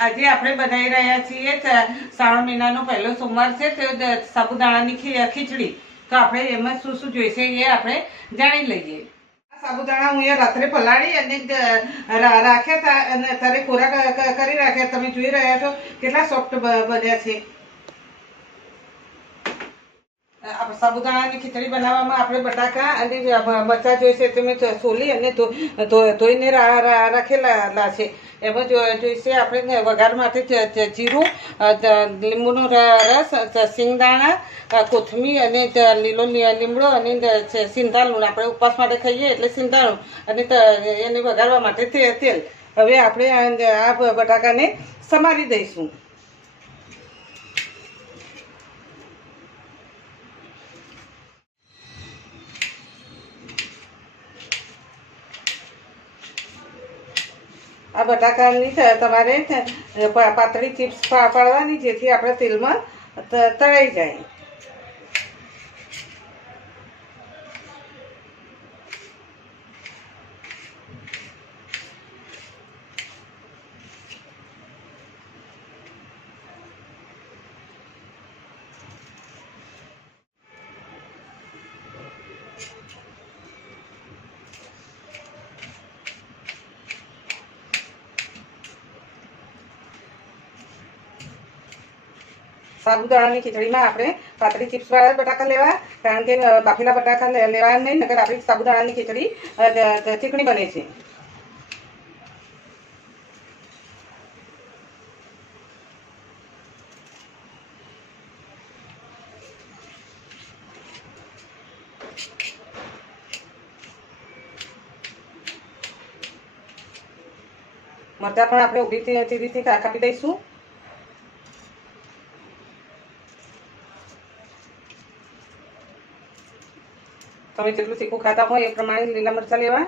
આજે આપણે બનાવી રહ્યા છીએ શ્રાવણ મહિનાનો પહેલો સોમવાર છે, તો સાબુદાણાની ખીચડી. તો આપણે એમાં શું શું જોઈશે એ આપણે જાણી લઈએ. સાબુદાણા હું રાત્રે પલાળી અને રાખ્યા હતા અને અત્યારે કોરા ક- ક- કરી રાખ્યા. તમે જોઈ રહ્યા છો કેટલા સોફ્ટ બન્યા છે આપણે સાબુદાણાની ખીચડી બનાવવામાં આપણે બટાકા અને મરચા જોઈશે તો મેં સોલી અને ધોઈને રાખેલા છે. એમાં જોઈશે આપણે વઘાર માટે જીરું લીંબુનો રસ સિંગદાણા કોથમીર અને લીલો લીમડો અને સિંધાણું આપણે ઉપવાસ માટે ખાઈએ એટલે સિંધાણું અને એને વઘારવા માટે તેલ. હવે આપણે આ બટાકાને સમારી દઈશું. આ બટાકાની તમારે પાતળી ચિપ્સ પાડવાની જેથી આપણે તેલમાં તળાઈ જાય. સાબુદાણાની ખીચડીમાં આપણે પાતળી ચિપ્સવાળા બટાકા લેવા, કારણ કે બાફેલા બટાકા લેવા નહીં, નકર આપણી સાબુદાણાની ખીચડી ચીકણી બને છે. મરચાં પણ આપણે ઊભી થી કાપી દઈશું. તમે જેટલું તીખું ખાતા હોય એ પ્રમાણે લીલા મરચાં લેવા.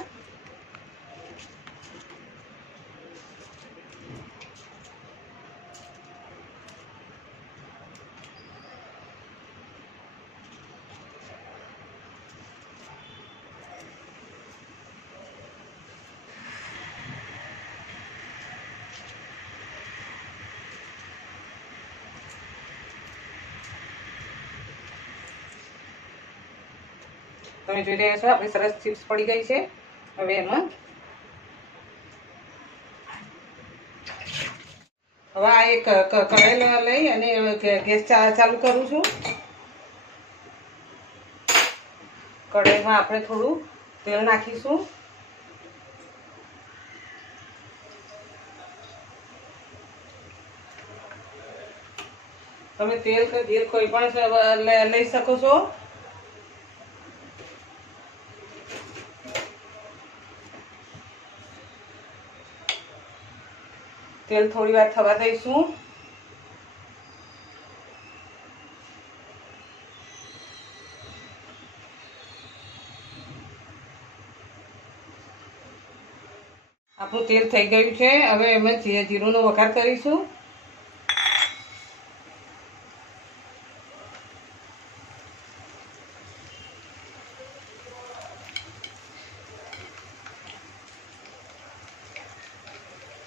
તમે જોઈ રહ્યા છો, આપણી સરસ ચિપ્સ પડી ગઈ છે. હવે એમાં હવે આ એક કઢાઈ લઈ અને ગેસ ચાલુ કરું છું. કઢાઈમાં આપણે થોડું તેલ નાખીશું. તમે તેલ ઘી કોઈ પણ લઈ શકો છો. તેલ થોડી વાર થવા દઈશું. આપણું તેલ થઈ ગયું છે. હવે એમાં જીરુંનો વઘાર કરીશું.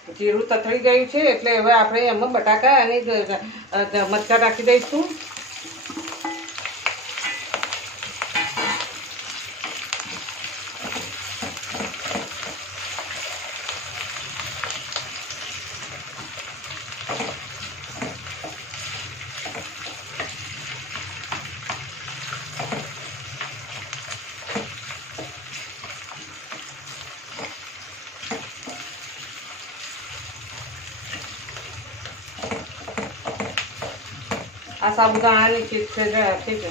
જીરું તથળી ગયું છે એટલે હવે આપણે એમાં બટાકા અને મરચાં નાખી દઈશું. સાબુદાણાની ચીજ છે જે ઠીક છે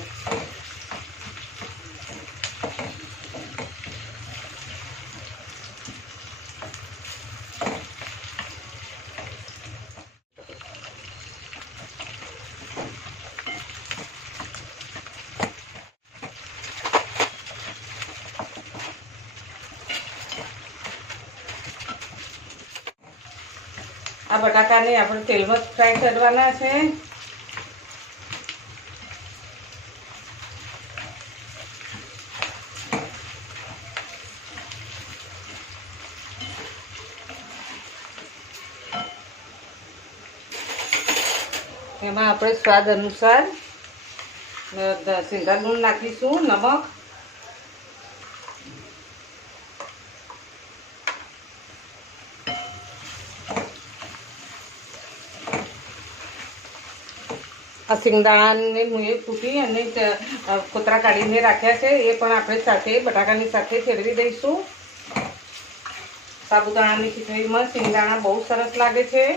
આ બટાકાને આપણે તેલમાં ફ્રાય કરવાના છે. એમાં આપણે સ્વાદ અનુસાર સિંગા લૂણ નાખીશું, નમક. આ સિંગદાણાને મુએ ફૂટી અને કોતરા કાઢીને રાખ્યા છે. એ પણ આપણે સાથે, બટાકાની સાથે ફેરવી દઈશું. સાબુદાણાની ખીચડીમાં સિંગદાણા બહુ સરસ લાગે છે.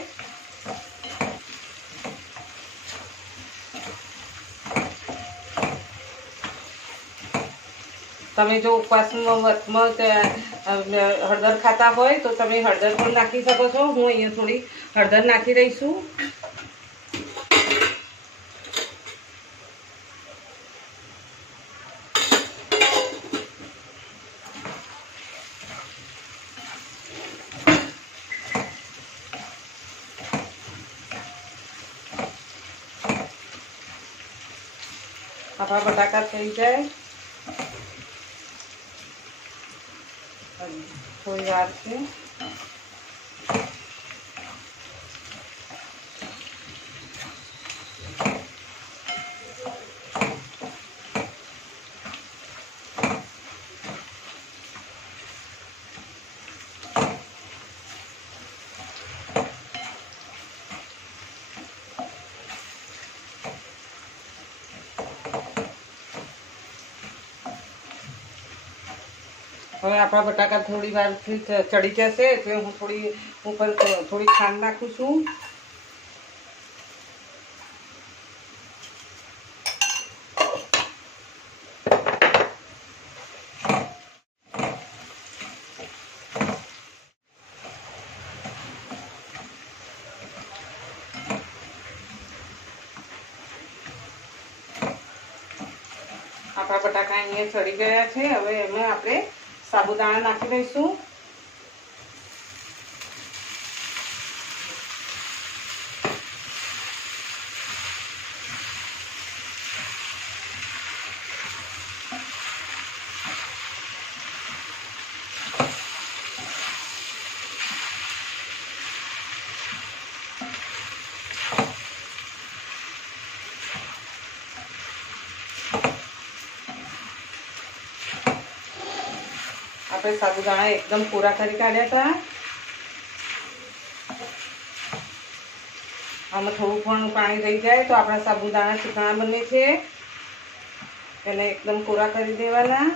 તમે જો ઉપવાસમાં વતમાં હળદર ખાતા હોય તો તમે હળદર પણ નાખી શકો છો. હું અહીંયા થોડી હળદર નાખી દઈશું આપણા બટાકા થઈ જાય. થોડી વાર છે. હવે આપણા બટાકા થોડી વારથી ચડી જશે એટલે હું થોડી ઉપર થોડી ખાંડ નાખું છું. આપણા બટાકા અહીંયા ચડી ગયા છે. હવે એમાં આપણે સાબુદાણા નાખી દઈશું. આપણે સાબુદાણા એકદમ પૂરા કરી કાઢ્યા હતા. આમાં થોડું પણ પાણી રહી જાય તો આપણા સાબુદાણા ચીકણા બને છે. એને એકદમ પૂરા કરી દેવાના.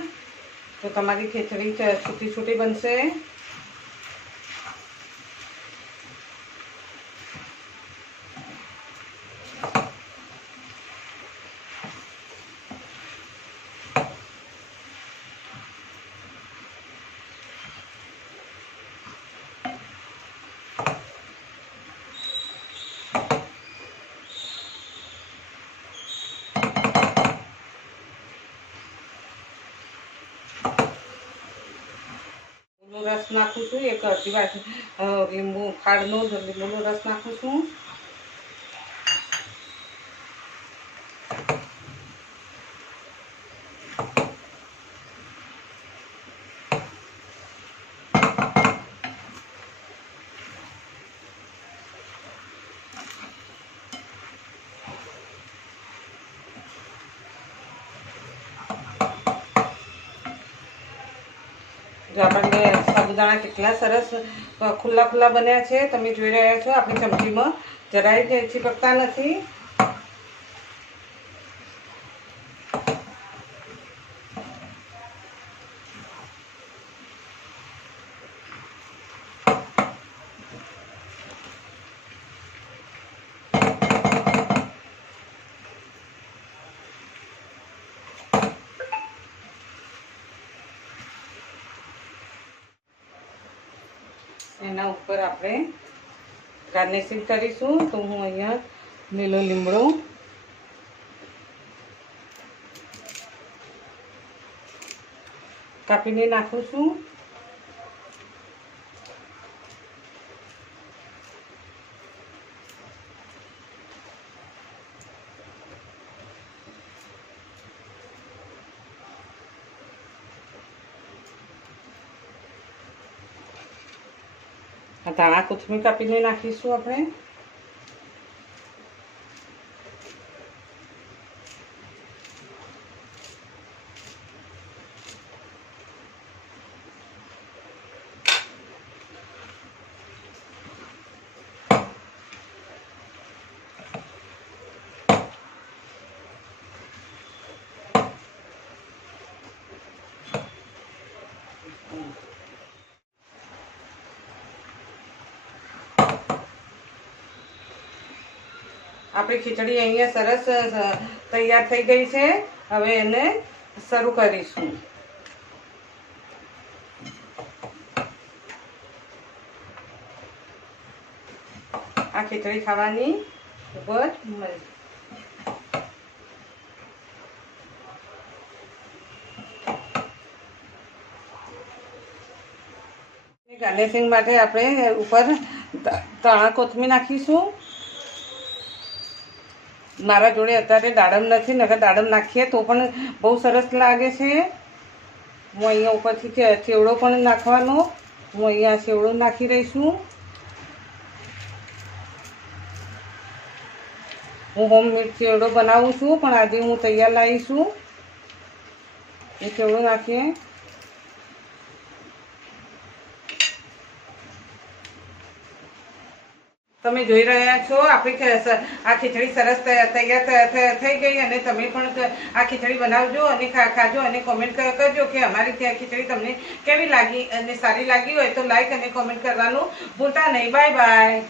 તો તમારી ખીચડી છૂટી છૂટી બનશે. લીંબુનો રસ નાખું છું. એક અડધી અ, લીંબુ ફાળનો લીંબુનો રસ નાખું છું જો આપણને સાબુદાણા કેટલા સરસ ખુલ્લા ખુલ્લા બન્યા છે. તમે જોઈ રહ્યા છો, આપણી ચમચીમાં. જરાય ચીપકતા નથી. એના ઉપર આપણે ગાર્નિશિંગ કરીશું તો હું અહીંયા લીલો લીમડો કાપીને નાખું છું. ધાણા કોથમીર કાપીને નાખીશું આપણે. આપણી ખીચડી અહીંયા સરસ તૈયાર થઈ ગઈ છે. હવે એને શરૂ કરીશું. આ ખીચડી ખાવાની ખૂબ જ મજા ગાર્નિશિંગ માટે આપણે ઉપર તણા કોથમી નાખીશું. મારા જોડે અત્યારે દાડમ નથી, નકર દાડમ નાખીએ તો પણ બહુ સરસ લાગે છે. હું અહીંયા ઉપરથી ચેવડો પણ નાખવાનો. હું અહીંયા ચેવડો નાખી રહીશું. હું હોમમેડ ચેવડો બનાવું છું, પણ આજે હું તૈયાર લાવીશું. એ ચેવડો નાખીએ. તમે જોઈ રહ્યા છો, આપણી આ ખીચડી સરસ તૈયાર થઈ ગઈ અને તમે પણ આ ખીચડી બનાવજો અને ખાજો અને કોમેન્ટ કરજો કે અમારી ત્યાં ખીચડી તમને કેવી લાગી અને સારી લાગી હોય તો લાઈક અને કોમેન્ટ કરવાનું ભૂલતા નહીં. Bye bye